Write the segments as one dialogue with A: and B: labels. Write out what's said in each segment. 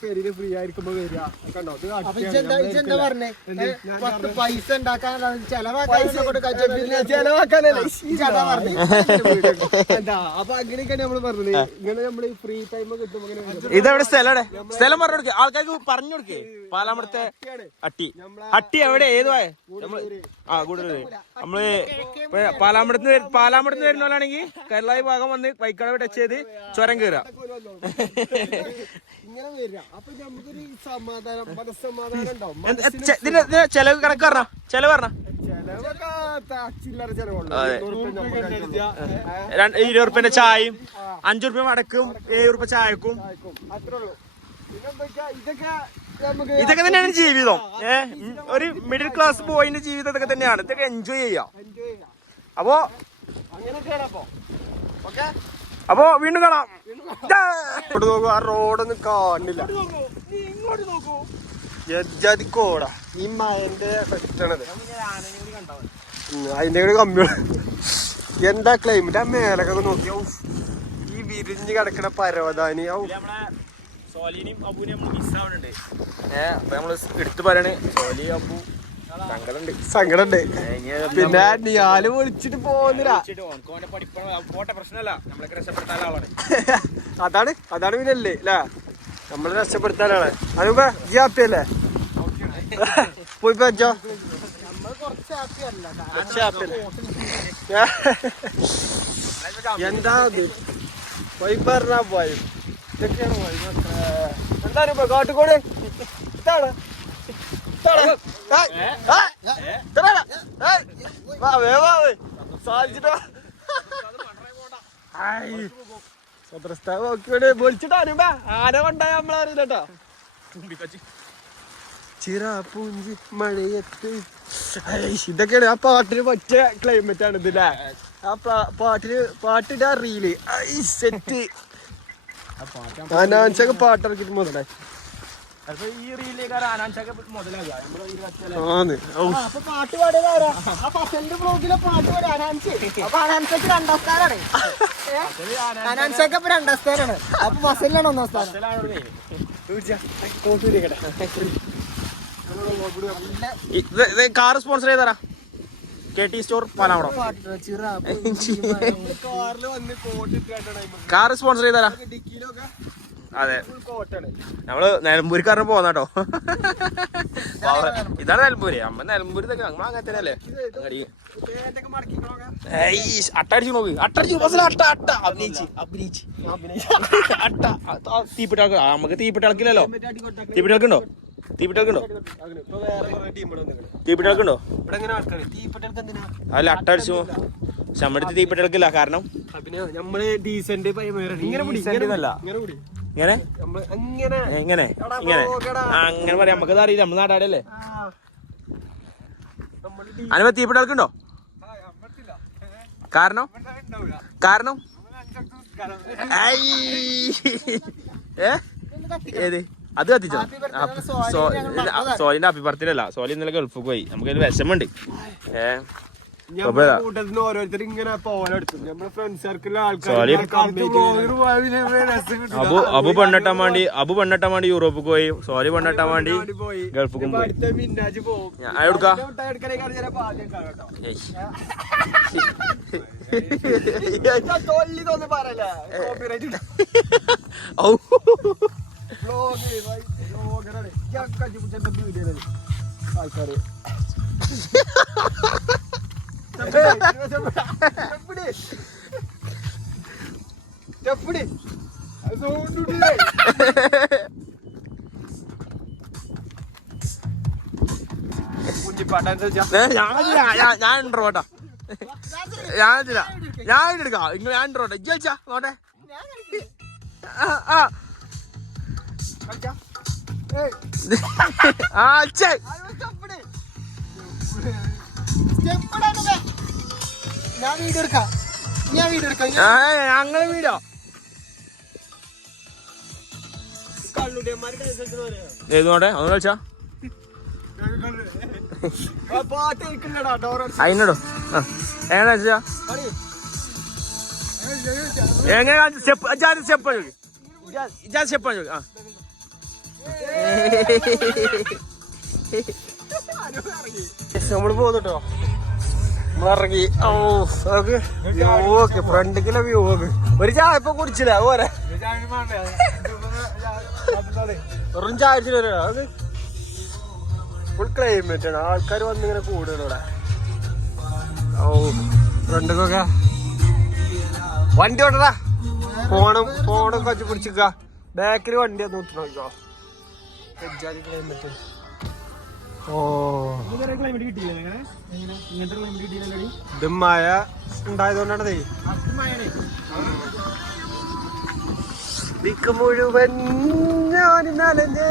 A: പെരിന് free ആയിരിക്കുമ്പോ വരിക. കണ്ടോ? ഇത്
B: പറഞ്ഞേ? പത്ത് പൈസ ഉണ്ടാക്കാൻ
A: ചെലവാക്കാനല്ലേ അപ്പൊ അങ്ങനെയൊക്കെയാണ് നമ്മൾ പറഞ്ഞത്. ഇങ്ങനെ നമ്മൾ ഫ്രീ ടൈം കിട്ടുമ്പോ.
C: ഇതെവിടെ സ്ഥലം സ്ഥലം പറഞ്ഞു കൊടുക്കേ. ആൾക്കാർക്ക് പറഞ്ഞു കൊടുക്കേ. പാലാമടത്തെ അട്ടി. അട്ടി എവിടെ? ഏതുവായ നമ്മൾ ആ കൂടുതൽ നമ്മൾ പാലാമടത്ത് പാലാമടത്ത് വരുന്ന പോലാണെങ്കിൽ കേരളായി ഭാഗം വന്ന് വൈക്കടവ് ടച്ച് ചെയ്ത് ചുരം കയറുക ഇതിന്റെ ചെലവ് കണക്ക് പറഞ്ഞ? ചെലവ് പറഞ്ഞ? ഇരുപത് റുപ്യന്റെ ചായയും അഞ്ചു റുപ്യ മടക്കും ഏഴ് റുപ്യ ചായക്കും.
A: അത്രേ ഉള്ളൂ. പിന്നെന്തൊക്കെയാ? ഇതൊക്കെ
C: ഇതൊക്കെ തന്നെയാണ് ജീവിതം. ഏഹ് ഒരു മിഡിൽ ക്ലാസ് ബോയിന്റെ ജീവിതം ഇതൊക്കെ തന്നെയാണ്. ഇതൊക്കെ എൻജോയ് ചെയ്യാം അപ്പോ
A: അപ്പൊ.
C: അപ്പോ വീണ്ടും കാണാം. ഇങ്ങോട്ട് നോക്കൂ ആ റോഡൊന്നും കാണില്ല.
A: ഇങ്ങോട്ട് നോക്കൂ.
C: ജാതി കോട
A: ഈ ആണത്. ഉം, അതിന്റെ കൂടെ കമ്മിയാണ് എന്താ ക്ലൈമറ്റ് ആ മേലൊക്കെ നോക്കിയാ ഈ വിരിഞ്ഞ് കിടക്കണ പരവതാനി
C: ഏഹ് അപ്പൊ നമ്മൾ എടുത്തു പറയണേ. സോലി അബു സങ്കടമുണ്ട്
A: സങ്കടണ്ട്. പിന്നെ നിയാൽ വിളിച്ചിട്ട് പോകുന്നില്ല. അതാണ് അതാണ് പിന്നെ അല്ലേ? അല്ലേ നമ്മളെ രക്ഷപ്പെടുത്താനാണ് അതിപ്പോ ഈ ഹാപ്പി അല്ലേ? പോയി പറ്റോ എന്താ ഇത് പോയി പറഞ്ഞാ പോയി. ഇതൊക്കെയാണ് പോയി കാട്ടുകോട് ഇതാണ്. ഇതാണ്. ഏയ്, ഏയ്, ഇതാണ്. ഏയ്, വാ, വേ, വാ, വേ. സാധിച്ചിട്ട് വാ. ആയ്. സ്വതന്ത്രസ്ഥാനം നോക്കിയോടെ വിളിച്ചിട്ടാണ് ബാ ആന കൊണ്ടായ നമ്മളറിയില്ലട്ടോ ചിറാപ്പൂഞ്ചി മഴയത്ത്. ഇതൊക്കെയാണ് ആ പാട്ടിന് പറ്റിയ ക്ലൈമറ്റ് ആണ് ഇതില്ലേ ആ പാട്ടിന് പാട്ടിന്റെ റീൽ ഐ സെറ്റ് അനാൻസൊക്കെ പാട്ടിറക്കിട്ട് മുതലേ. ആന്ന്
B: പാട്ട് പാടിയത് ആരാ? ആ ഫസലിന്റെ ബ്ലോഗിലെ പാട്ട് പാടി അനാൻസ് അപ്പൊ അനാൻസക്ക് രണ്ടാം സ്ഥാനാണ് അനാൻസക്ക് ഇപ്പൊ രണ്ടാം സ്ഥാനാണ് അപ്പൊ ഫസലിനാണ് ഒന്നാം സ്ഥാനം.
C: കാർ സ്പോൺസർ ചെയ്താരാ കെ ടി സ്റ്റോർ
A: ഇട്ടാണ്
C: കാർ സ്പോൺസർ
A: ചെയ്താലാ?
C: അതെ. നമ്മൾ നിലമ്പൂരിക്കാരന് പോന്നാട്ടോ ഇതാണ് നിലമ്പൂര്. അമ്മ നിലമ്പൂര് നമ്മൾ അങ്ങനെ അട്ടടിച്ചു നോക്ക്. അട്ടടിച്ചു ബസ്സിൽ അട്ട അട്ട. അഭിനയിച്ച് അട്ട. നമുക്ക് തീപ്പിട്ട ആൾക്കില്ലല്ലോ. തീപ്പിട്ട ആൾക്കുണ്ടോ തീപ്പിട്ട ആൾക്കുണ്ടോ
A: ഇപ്പൊ വേറെ കുറെ ടീമുകൾ വന്നിട്ടുണ്ട്
C: തീപ്പിട്ട ആൾക്കുണ്ടോ
A: ഇവിടെ എങ്ങനെ ആൾക്കാര് തീപ്പെട്ടെടുത്ത് എന്തിനാ
C: അല്ല അട്ടടിച്ചു പക്ഷെ നമ്മുടെ അടുത്ത് കാരണം
A: ഇങ്ങനെ.
C: എങ്ങനെ ഇങ്ങനെ അങ്ങനെ പറയാം. നമുക്കത് അറിയില്ല നമ്മൾ നാടാടല്ലേ
A: ആ. നമ്മൾ ഡീ-
C: അനുഭവ തീപ്പിട്ട ആൾക്കുണ്ടോ
A: ആ,
C: കാരണം കാരണം ഏത്? അത് കത്തിച്ചോ. സോലിന്റെ ഹാപ്പി ബർത്ത്ഡേ അല്ല. സോലി ഇന്നലെ ഗൾഫ് പോയി. നമുക്കൊരു വിഷമുണ്ട് അബു അബു പെണ്ണെട്ടാൻ വേണ്ടി അബു പെണ്ണെട്ടാൻ വേണ്ടി യൂറോപ്പിൽ പോയി. സോറി പെണ്ണെട്ടാൻ വേണ്ടി
A: ഗൾഫിക്കും
C: പോയി. എടുക്കാം? ഔ.
A: ആൾക്കാര് ചെപ്പടി സൗണ്ട്
C: ഏ, ഞാൻ ഞാൻ- ഞാൻ- ഞാൻ എടുക്കാം ഇങ്ങനെ ഞാൻ ഉണ്ടോ ഇജ്ജ നോട്ടെ ആ, ഞങ്ങൾ വീടോ? ഏത് നോട്ടെ ഒന്ന് കളിച്ചാ? അതിനോടോ ആ എങ്ങനെ വെച്ചാ എങ്ങനെ സ്റ്റെപ്പ് സ്റ്റെപ്പ് സ്റ്റെപ്പ് ആ.
A: നമ്മൾ പോന്നിട്ടോ നമ്മളിറങ്ങി ഓക്കെ. നോക്ക് വ്യൂ ഓക്കെ ഒരു ചായ ഇപ്പൊ കുടിച്ചില്ല അതുപോലെ വെറും ചായ അത് ഫുൾ ക്ലൈമറ്റ് ആണ്. ആൾക്കാർ വന്നിങ്ങനെ കൂടുതൽ ഇവിടെ. ഓ ഫ്രണ്ടിക്കൊക്കെ. വണ്ടി ഓട്ടടാ ഫോണും ഫോണും കച്ചു പിടിച്ചിക്ക ബാക്കിൽ വണ്ടി നോക്കി നോക്കിക്കോ. ക്ലൈമറ്റ് ഓ
B: കിട്ടിയില്ല
A: ഉണ്ടായതുകൊണ്ടാണതേ ദിക്ക് മുഴുവൻ ഞാൻ നനഞ്ഞേ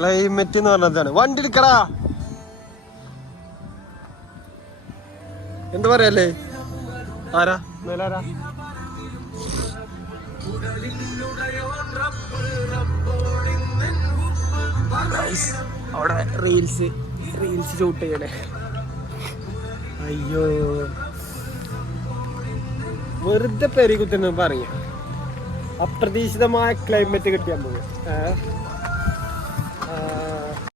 A: ക്ലൈമറ്റ് എന്ന് പറഞ്ഞതാണ് വണ്ടി എടുക്കടാ. എന്താ പറയല്ലേ? ആരാ? മേലാരാ? അവിടെ റീൽസ് റീൽസ് ഷൂട്ട് ചെയ്യണേ. അയ്യോ. വെറുതെ പെരി കുത്തുന്ന പറയാം. അപ്രതീക്ഷിതമായ ക്ലൈമറ്റ് കിട്ടിയാൽ പോകും